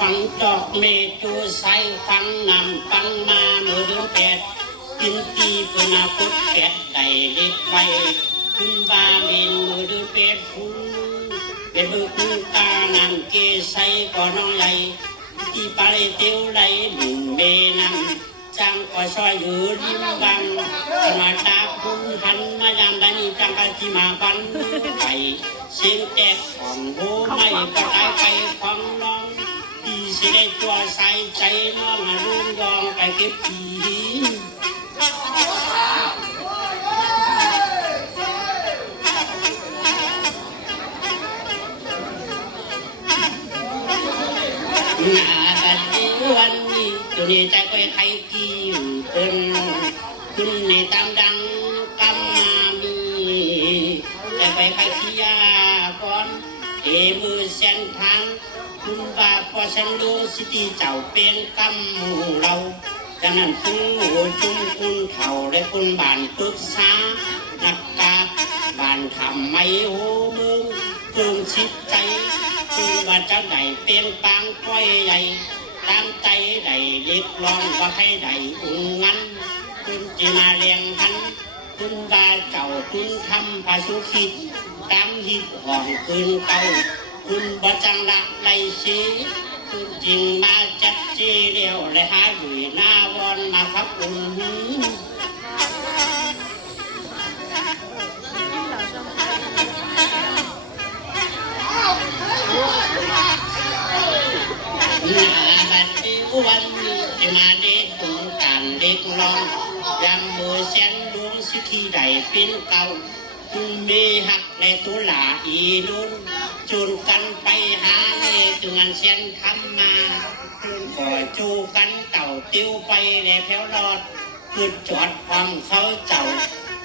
ฟังดอกเมจูใสฟังนำฟังมาเมื่อเดือนแปดกินตีเพื่อนาพุทธแปดได้เล็กไปคุณบาเมนเมื่อเดือนแปดคุณเป็นเบอร์คุณตานำเกใสก่อนน้องไหลที่ปาเลเตียวไหลหนึ่งเมนำจังก็ซอยอยู่ริมบังมาตาคุณหันมายามใดจังก็ที่มาบันไปเสียงแตกของหูไม่ก็ตายไปของน้องที่สิได้ตัวใส่ใจน้องรุ่งยองไปเก็บผีหน้าบัดนี้วันนี้ตัวนี้ใจก็ใครกี่เป็นคุณในตามดังกำมามีแต่ไปใครที่ยาก่อนเอมือเส้นทางคุณบาพอฉันรู้สิที่เจ้าเป็นกำมูเราดังนั้นคุณหัวจุ่มคุณเข่าและคุณบานปรึกษานักกาบานทำไม่โหมึงเพิ่งชิดใจคุณว่าเจ้าใดเป็นปางก้อยใหญ่ตามใจใดเรียกร้องว่าให้ใดอุ้งงั้นคุณจีมาเลี้ยงหันคุณบาเจ้าคุณทำภาสุขิตตามหิบห่องคืนเก่าคุณบ่จังรักไรสีคุณจริงมาจัดจีเดียวและหาดุยหน้าวอนมาขับอุ่นบัดนี้วันนี้จะมาเด็กตรงการเด็กลองยังมือเส้นดวงสิที่ใดเป็นเก่าคุณมีหักในตุลาอีนุ่นจูนกันไปหาเล่จงอันเส้นทำมาคุณก่อจูกันเต่าติ้วไปในแถวรอดคือจอดความเขาเจ้า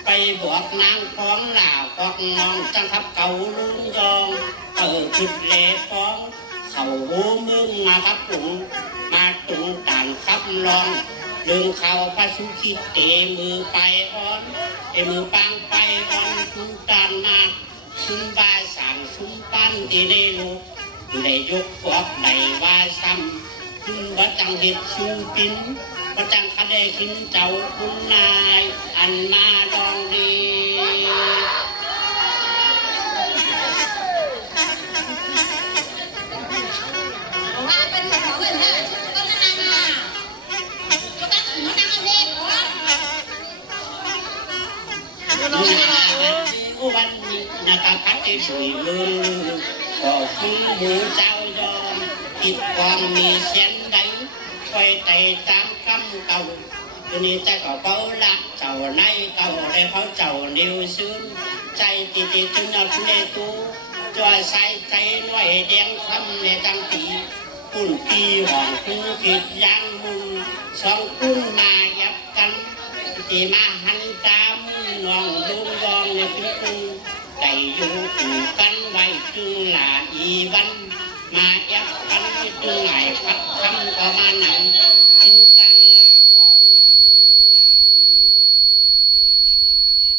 ไปบอกนางฟ้องหล่าบอกน้องจังทับเก่าลุงยองคือเล่ฟ้องเขาหูมึงมาครับผมมาตุงต่างครับลองดึงเขาพระสุขิตเตมือไปอ่อนมือปังไปอ่อนคุณตานมาคุณบาสั่งซุ้มปั้นที่ได้ลูกได้ยกพวกได้ว่าซ้ำคุณว่าจังเห็ดชูปิ้นว่าจังคดีขึ้นเจ้าคุณนายอันมาดองดีวันนี้นะครับพัดที่สวยมือก็คือหมูเจ้ายอมคิดความมีเส้นใดไปไต่ตามคำเก่าตัวนี้ใจก็เบาละเจ้าในเก่าได้เขาเจ้าเดียวซึ้งใจตีตีถึงเอาในตู้ตัวใส่ใจน้อยแดงคำในจังปีปุ่นปีหอมคู่ผิดยางมุงสองคุณมายับกันที่มาหันตามน้องลุงยองในพื้นปูได้อยู่คู่กันไว้จึงหลาอีวันมาแอบกันที่จึงไหลพัดคำก็มาหนังจึงกันหลาพัดน้องตู้หลาอีมุนได้นำมา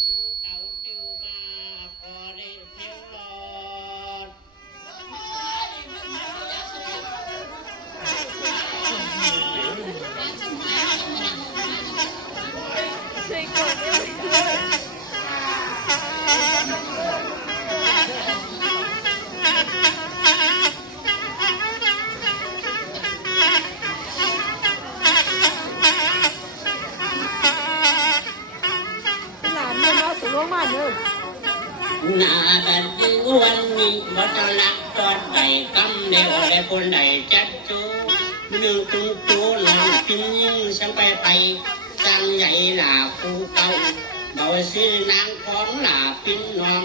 ตู้เต่าเตียวมาพอได้เที่ยวรอดหน้าบัดนี้วันนี้บ่จะรักตอนใดกำเดียวได้คนใดจัดจูหนึ่งตุ้งจูหลังพิ้งยิ่งสังไปจังใหญ่หล่าภูเก่าเบาซื้อนางของหล่าปิ้นน้อง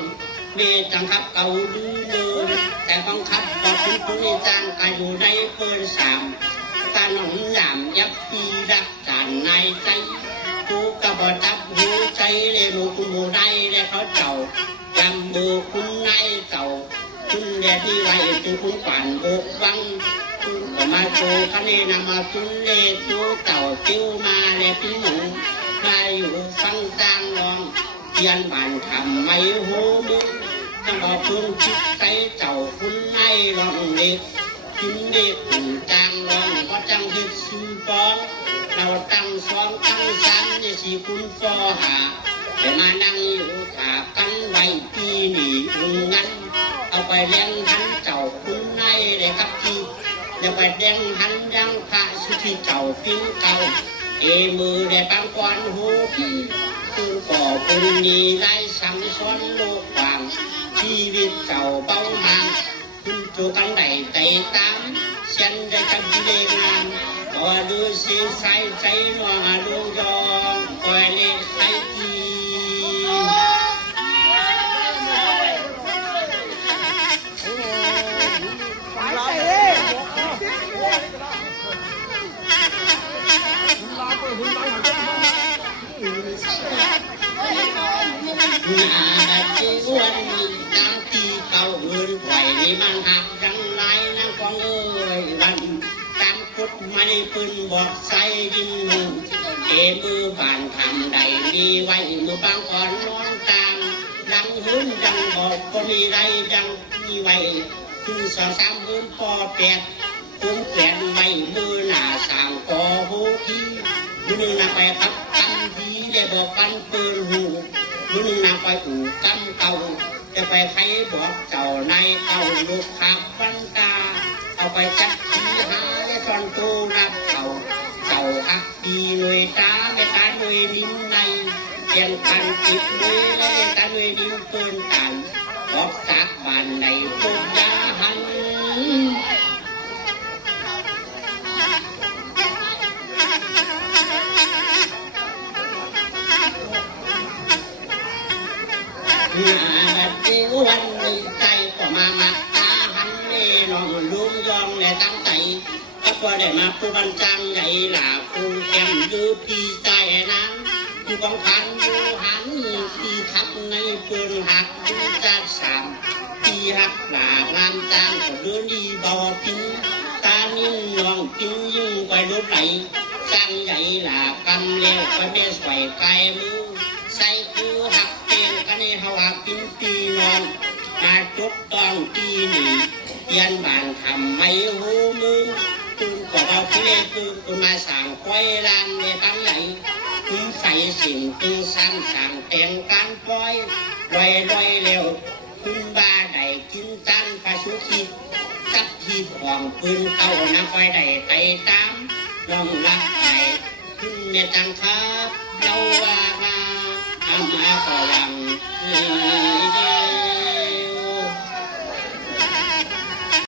เบี้ยจังขับเก่าดูเดินแต่บังคับบอกคุณผู้นิจานก็อยู่ในเปินสามการหนุ่มหยามยับปีรักจานในใจกูกระบอกจับหูใจเลยหมูคุณหมูได้เลยเขาเจ้ากำมือคุณนายเจ้าคุณเดียที่ไรจึงคุณฝันโบกวังคุณก็มาโจคันนี้นำมาคุณเล่จูเต่าจิ้วมาเลยพี่หนูมาอยู่ฟังจางลองเทียนบานทำไม่หูมึงต้องบอกคุณคิดใจเจ้าคุณนายลองเด็ก กินเด็กจางร้องก็จังเฮ็ดซื้อป้องเราตั้งสองตั้งสามนี่สิคุณก็หาแต่มานั่งอยู่ขากันไว้ปีนี่งั้นเอาไปเลี้ยงหันเจ้าคุณนายเลยครับพี่อย่าไปเลี้ยงหันยังพระสุธีเจ้าปิ้งเก่ามือได้บางกวนหูพี่คือก่อปุญญีไล่สั่งสอนโลกบางชีวิตเจ้าเบาหางคุณจูกันได้ใจตามเช่นได้กันที่ได้งานก็ดูสิใส่ใจหน่อยดูยองคอยเล่ใส่ทีนาจีวันน้ำตีเก่าเงินไหวนี่มันหักดังไรนั่งกองเอ้ยวันตามกฎไม่ปืนบอกใส่ดินมือมือบานทำใดมีไว้มือบางก่อนนอนตามดังหืนดังบอกก็มีไรดังมีไว้ถึงสองสามหืนปอแปดคุ้มแขวนไม่มือหน้าสางกอหูที่มือหน้าไปพับกันทีได้บอกกันปืนหูมือหน้าไปอู่กำเก่าจะไปใครบอกเจ้าในเก่าลูกขับฟันตาเอาไปจัดทีหาและซ่อนตู้รับเขาเจ้าหักดีหน่วยตาไม่ตาหน่วยลิ้นในเพียงกันติดหน่วยและตาหน่วยลิ้นเกินกันบอกจากบ้านในปุญญาหันจีวันนี้ใจก็มาตาหันเล่น้องลุงยองและตั้งใจก็พอได้มาผู้บัญจังใหญ่หล่าผู้แก้มยืดปีใจนั้นผู้กองพันผู้หันปีทับในปืนหักดูจัดสามปีหักหลางามจางก็เดินดีเบาปิ้งตานิ่งน้องปิ้งยิ่งไปรถไหลจังใหญ่หล่ากำเลี้ยวไปเบี้ยสวยไกลมือใส่คือหักเตียงกันในหว่าปิ้งปีนอนมาจุดตอนปีนี้เปลี่ยนบ้านทำไม่หูมือตึงกว่าเราที่เล่คือคุณมาสั่งควายลานในตั้งใหญ่คุณใส่สิ่งตึงสั่งแต่งการปล่อยลอยเร็วคุณบ้าได้กินจันพระสุขีจับที่ของปืนเก่านักไว้ได้ไต่ตามน้องรักไอ้คุณเนี่ยจังครับเราว่ามาทำมาก็ยัง